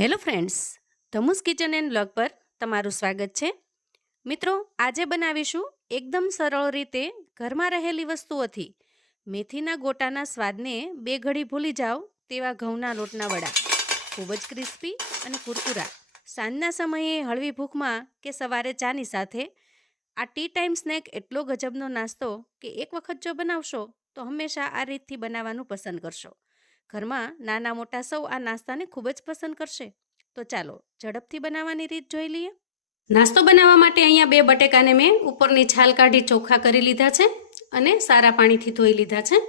Hello friends, Dhamus kitchen and blog પર તમારું સ્વાગત છે. મિત્રો, આજે બનાવીશું એકદમ સરળ રીતે ઘરમાં રહેલી વસ્તુઓથી. મેથીના ગોટાના સ્વાદને બે ઘડી ભૂલી જાઓ તેવા ઘઉંના લોટના વડા. ખૂબ જ ક્રિસ્પી અને કુરકુરા. સાંજના સમયે હળવી ભૂખમાં કે સવારે ચાની સાથે. આ ટી ટાઈમ સ્નેક એટલો ગજબનો નાસ્તો કે એક વખત જો બનાવશો તો હંમેશા આ રીતથી બનાવવાનું પસંદ કરશો. ઘરમાં નાના મોટા સૌ આ નાસ્તાને ખૂબ જ પસંદ કરશે. તો ચાલો, ઝડપથી બનાવવાની રીત જોઈ લઈએ. નાસ્તો બનાવવા માટે અહીંયા બે બટેકાને મેં ઉપરની છાલ કાઢી ચોખ્ખા કરી લીધા છે અને સારા પાણીથી ધોઈ લીધા છે.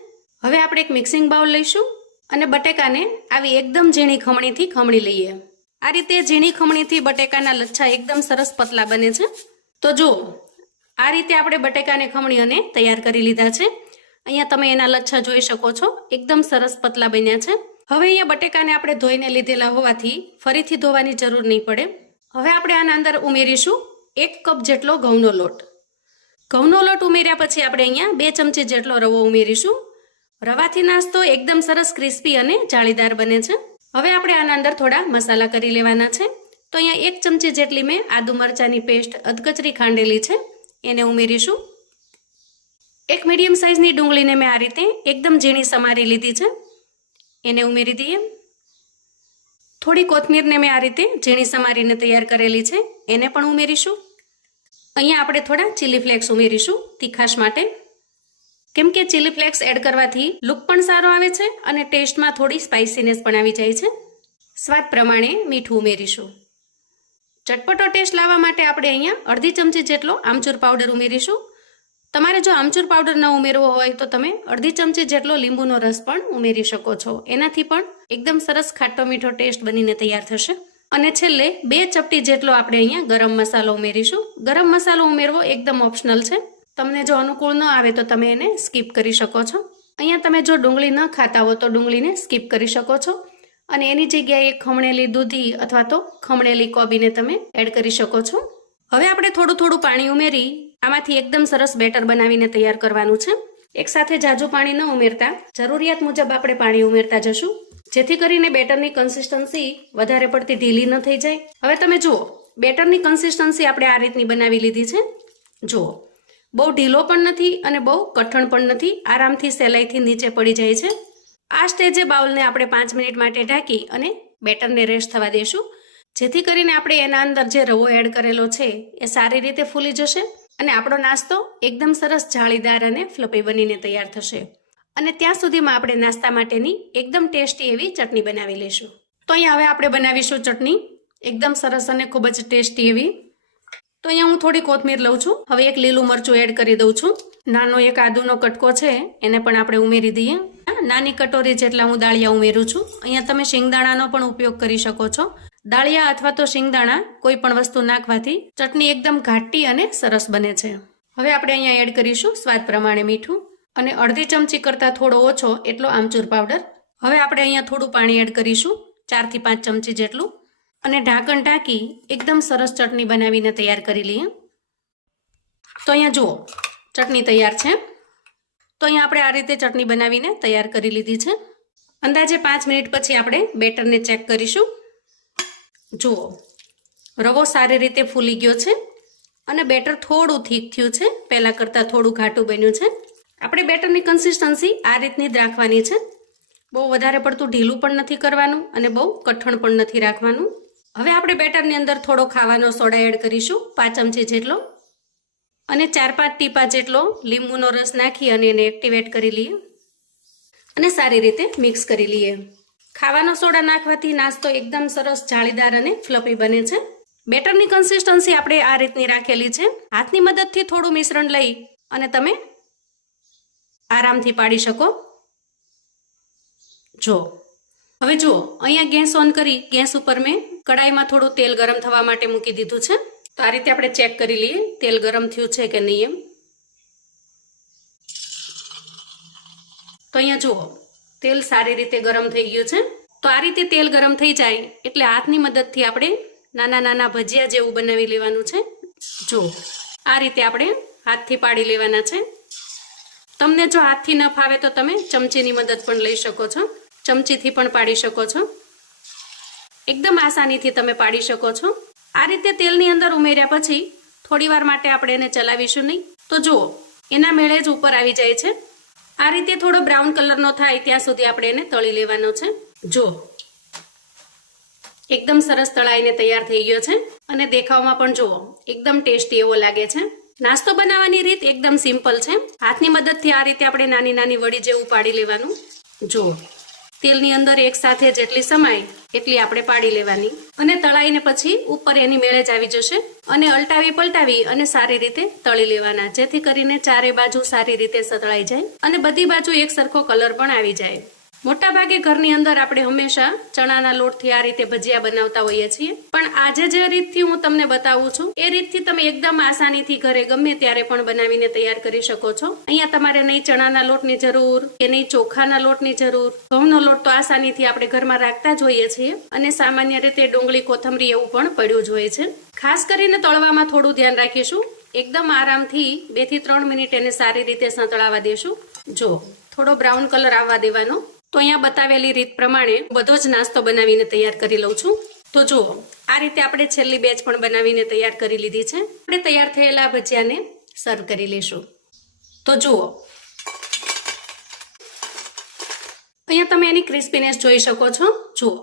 હવે આપણે એક મિક્સિંગ બાઉલ લઈશું અને બટેકાને આવી એકદમ ઝીણી ખમણીથી ખમણી લઈએ. આ રીતે ઝીણી ખમણીથી બટેકાના લચ્છા એકદમ સરસ પતલા બને છે. તો જુઓ, આ રીતે આપણે બટેકાને ખમણી અને તૈયાર કરી લીધા છે. અહીંયા તમે એના લચ્છા જોઈ શકો છો. એકદમ સરસ પતલા બન્યા છે. હવે અહીંયા બટેકાને આપણે ધોઈને લીધેલા હોવાથી ફરીથી ધોવાની જરૂર નહીં પડે. હવે આપણે આના અંદર ઉમેરીશું એક કપ જેટલો ઘઉંનો લોટ. ઘઉંનો લોટ ઉમેર્યા પછી આપણે અહીંયા બે ચમચી જેટલો રવો ઉમેરીશું. રવાથી નાસ્તો એકદમ સરસ ક્રિસ્પી અને જાળીદાર બને છે. હવે આપણે આના અંદર થોડા મસાલા કરી લેવાના છે. તો અહીંયા એક ચમચી જેટલી મેં આદુ મરચાંની પેસ્ટ અધકચરી ખાંડેલી છે. એને ઉમેરીશું. એક મીડિયમ સાઇઝની ડુંગળીને મેં આ રીતે એકદમ ઝીણી સમારી લીધી છે. એને ઉમેરી દઈએ. થોડી કોથમીરને મેં આ રીતે ઝીણી સમારીને તૈયાર કરેલી છે. એને પણ ઉમેરીશું. અહીંયા આપણે થોડા ચીલી ફ્લેક્સ ઉમેરીશું તીખાશ માટે. કેમ કે ચીલી ફ્લેક્સ એડ કરવાથી લુક પણ સારો આવે છે અને ટેસ્ટમાં થોડી સ્પાઇસીનેસ પણ આવી જાય છે. સ્વાદ પ્રમાણે મીઠું ઉમેરીશું. ચટપટો ટેસ્ટ લાવવા માટે આપણે અહીંયા અડધી ચમચી જેટલો આમચૂર પાવડર ઉમેરીશું. તમારે જો આમચૂર પાવડર ન ઉમેરવો હોય તો તમે અડધી ચમચી જેટલો લીંબુનો રસ પણ ઉમેરી શકો છો. એનાથી પણ એકદમ સરસ ખાટો મીઠો ટેસ્ટ બનીને તૈયાર થશે. અને છેલ્લે બે ચપટી જેટલો આપણે અહીંયા ગરમ મસાલો ઉમેરીશું. ગરમ મસાલો ઉમેરવો એકદમ ઓપ્શનલ છે. તમને જો અનુકૂળ ન આવે તો તમે એને સ્કીપ કરી શકો છો. અહીંયા તમે જો ડુંગળી ન ખાતા હો તો ડુંગળીને સ્કીપ કરી શકો છો. અને એની જગ્યાએ ખમણેલી દૂધી અથવા તો ખમણેલી કોબીને તમે એડ કરી શકો છો. હવે આપણે થોડું થોડું પાણી ઉમેરી આમાંથી એકદમ સરસ બેટર બનાવીને તૈયાર કરવાનું છે. એકસાથે જાજુ પાણી ન ઉમેરતા, જરૂરિયાત મુજબ આપણે પાણી ઉમેરતા જશું. જેથી કરીને બેટરની કન્સિસ્ટન્સી વધારે પડતી ઢીલી ન થઈ જાય. હવે તમે જુઓ, બેટરની કન્સિસ્ટન્સી આપણે આ રીતની બનાવી લીધી છે. જુઓ, બહુ ઢીલો પણ નથી અને બહુ કઠણ પણ નથી. આરામથી સહેલાઈથી નીચે પડી જાય છે. આ સ્ટેજે બાઉલને આપણે પાંચ મિનિટ માટે ઢાંકી અને બેટરને રેસ્ટ થવા દેશું. જેથી કરીને આપણે એના અંદર જે રવો એડ કરેલો છે, એ સારી રીતે ફૂલી જશે. અને આપણો નાસ્તો એકદમ સરસ જાળીદાર અને ફ્લપી બનીને તૈયાર થશે. અને ત્યાં સુધીમાં આપણે નાસ્તા માટેની એકદમ ટેસ્ટી એવી ચટણી બનાવી લઈશું. તો અહીંયા હવે આપણે બનાવીશું ચટણી. એકદમ સરસ અને ખૂબ જ ટેસ્ટી એવી. તો અહીંયા હું થોડી કોથમીર લઉં છું. હવે એક લીલું મરચું એડ કરી દઉં છું. નાનો એક આદુનો કટકો છે, એને પણ આપણે ઉમેરી દઈએ. નાની કટોરી જેટલા હું દાળિયા ઉમેરું છું. અહીંયા તમે શિંગદાણાનો પણ ઉપયોગ કરી શકો છો. દાળિયા અથવા તો શિંગદાણા કોઈ પણ વસ્તુ નાખવાથી ચટણી એકદમ ઘાટી અને સરસ બને છે. હવે આપણે અહીંયા એડ કરીશું સ્વાદ પ્રમાણે મીઠું અને અડધી ચમચી કરતાં થોડો ઓછો એટલો આમચૂર પાવડર. હવે આપણે અહીંયા થોડું પાણી એડ કરીશું ચારથી પાંચ ચમચી જેટલું અને ઢાંકણ ઢાંકી એકદમ સરસ ચટણી બનાવીને તૈયાર કરી લઈએ. તો અહીંયા જુઓ, ચટણી તૈયાર છે. તો અહીંયા આપણે આ રીતે ચટણી બનાવીને તૈયાર કરી લીધી છે. અંદાજે પાંચ મિનિટ પછી આપણે બેટરને ચેક કરીશું. જુઓ, રવો સારી રીતે ફૂલી ગયો છે અને બેટર થોડું થીક થયું છે. પહેલાં કરતાં થોડું ઘાટું બન્યું છે. આપણે બેટરની કન્સિસ્ટન્સી આ રીતની જ રાખવાની છે. બહુ વધારે પડતું ઢીલું પણ નથી કરવાનું અને બહુ કઠણ પણ નથી રાખવાનું. હવે આપણે બેટરની અંદર થોડો ખાવાનો સોડા એડ કરીશું, પાંચ ચમચી જેટલો. અને ચાર પાંચ ટીપા જેટલો લીંબુનો રસ નાખી અને એને એક્ટિવેટ કરી લઈએ. અને સારી રીતે મિક્સ કરી લઈએ. ખાવાનો સોડા નાખવાથી નાસ્તો એકદમ સરસ, જાળીદાર અને ફ્લપી બને છે. બેટરની કન્સિસ્ટન્સી આપણે આ રીતની રાખેલી છે. હાથની મદદથી થોડું મિશ્રણ લઈ અને તમે આરામથી પાડી શકો. જો, હવે જુઓ, અહીંયા ગેસ ઓન કરી, ગેસ ઉપર મેં કડાઈમાં થોડું તેલ ગરમ થવા માટે મૂકી દીધું છે. તો આ રીતે આપણે ચેક કરી લઈએ, તેલ ગરમ થયું છે કે નહીં એમ. તો અહીંયા જુઓ તેલ સારી રીતે ગરમ થઈ ગયું છે. તો આ રીતે તેલ ગરમ થઈ જાય એટલે હાથની મદદથી આપણે નાના નાના ભજીયા જેવું બનાવી લેવાનું છે. જો, આ રીતે આપણે હાથથી પાડી લેવાના છે. તમને જો હાથથી ન ફાવે તો તમે ચમચીની મદદ પણ લઈ શકો છો. ચમચીથી પણ પાડી શકો છો. એકદમ આસાનીથી તમે પાડી શકો છો. આ રીતે તેલની અંદર ઉમેર્યા પછી થોડી વાર માટે આપણે એને ચલાવીશું નહીં. તો જુઓ, એના મેળે જ ઉપર આવી જાય છે. આ રીતે થોડો બ્રાઉન કલરનો થાય ત્યાં સુધી આપણે એને તળી લેવાનો છે. જો, એકદમ સરસ તળાઈને તૈયાર થઈ ગયો છે. અને દેખાવમાં પણ જુઓ, એકદમ ટેસ્ટી એવો લાગે છે. નાસ્તો બનાવવાની રીત એકદમ સિમ્પલ છે. હાથની મદદથી આ રીતે આપણે નાની નાની વડી જેવું પાડી લેવાનું. જુઓ તેલની અંદર એક સાથે જેટલી સમાય એટલી આપણે પાડી લેવાની? અને તળાઈને પછી ઉપર એની મેળે જ આવી જશે અને અલટાવી પલટાવી અને સારી રીતે તળી લેવાના, જેથી કરીને ચારે બાજુ સારી રીતે સતળાઈ જાય અને બધી બાજુ એક સરખો કલર પણ આવી જાય. મોટા ભાગે ઘરની અંદર આપણે હંમેશા ચણાના લોટથી આ રીતે ભજીયા બનાવતા હોઈએ છીએ. પણ આજે જે રીતથી હું તમને બતાવું છું, એ રીતથી તમે એકદમ આસાનીથી ઘરે ગમે ત્યારે પણ બનાવીને તૈયાર કરી શકો છો. અહીંયા તમારે નહીં ચણાના લોટની જરૂર કે નહીં ચોખાના લોટની જરૂર. ઘઉંનો લોટ તો આસાનીથી આપણે ઘરમાં રાખતા જ હોઈએ છીએ અને સામાન્ય રીતે ડુંગળી, કોથમરી એવું પણ પડ્યું જ હોય છે. ખાસ કરીને તળવામાં થોડું ધ્યાન રાખીશું. એકદમ આરામથી બેથી ત્રણ મિનિટ એને સારી રીતે સંતળાવા દેશું. જો, થોડો બ્રાઉન કલર આવવા દેવાનો. તો અહીંયા બતાવેલી રીત પ્રમાણે બધો જ નાસ્તો બનાવીને તૈયાર કરી લઉં છું. તો જુઓ, આ રીતે આપણે છેલ્લી બેચ પણ બનાવીને તૈયાર કરી લીધી છે. આપણે તૈયાર થયેલા ભજીયાને સર્વ કરી લઈશું. તો જુઓ, અહીંયા તમે એની ક્રિસ્પીનેસ જોઈ શકો છો. જુઓ,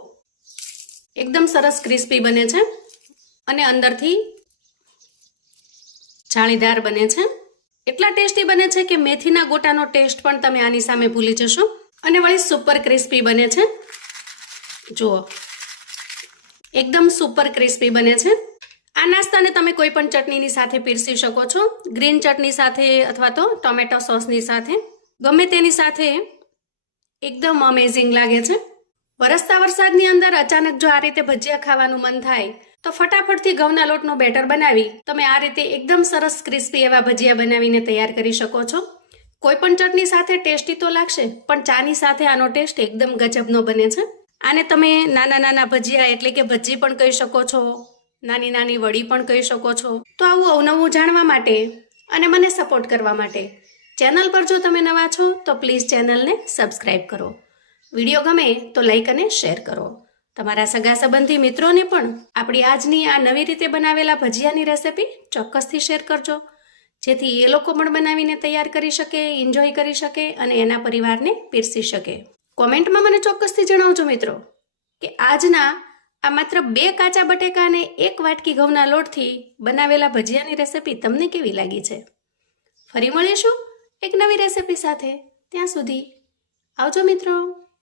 એકદમ સરસ ક્રિસ્પી બને છે અને અંદરથી જાળીદાર બને છે. એટલા ટેસ્ટી બને છે કે મેથીના ગોટાનો ટેસ્ટ પણ તમે આની સામે ભૂલી જશો. અને વળી સુપર ક્રિસ્પી બને છે. જુઓ. એકદમ સુપર ક્રિસ્પી બને છે. આ નાસ્તાને તમે કોઈ પણ ચટણીની સાથે પીરસી શકો છો. ગ્રીન ચટણી સાથે અથવા તો ટોમેટો સોસની સાથે. ગમે તેની સાથે એકદમ અમેઝિંગ લાગે છે. વરસતા વરસાદની અંદર અચાનક જો આ રીતે ભજીયા ખાવાનું મન થાય, તો ફટાફટથી ઘઉંના લોટનો બેટર બનાવી તમે આ રીતે એકદમ સરસ ક્રિસ્પી એવા ભજીયા બનાવીને તૈયાર કરી શકો છો. કોઈ પણ ચટણી સાથે ટેસ્ટી તો લાગશે, પણ ચાની સાથે આનો ટેસ્ટ એકદમ ગજબનો બને છે. આને તમે નાના નાના ભજીયા એટલે કે ભજી પણ કહી શકો છો, નાની નાની વડી પણ કહી શકો છો. તો આવું અવનવું જાણવા માટે અને મને સપોર્ટ કરવા માટે ચેનલ પર જો તમે નવા છો, તો પ્લીઝ ચેનલને સબસ્ક્રાઈબ કરો. વીડિયો ગમે તો લાઈક અને શેર કરો. તમારા સગા સંબંધી મિત્રોને પણ આપણી આજની આ નવી રીતે બનાવેલા ભજીયાની રેસિપી ચોક્કસથી શેર કરજો. જેથી એ લોકો પણ બનાવીને તૈયાર કરી શકે એન્જોય કરી શકે અને એના પરિવારને પીરસી શકે. કોમેન્ટમાં મને ચોક્કસથી જણાવજો મિત્રો કે આજના આ માત્ર બે કાચા બટેકા અને એક વાટકી ઘઉંના લોટથી બનાવેલા ભજીયાની રેસિપી તમને કેવી લાગી છે? ફરી મળીશું એક નવી રેસિપી સાથે. ત્યાં સુધી આવજો મિત્રો.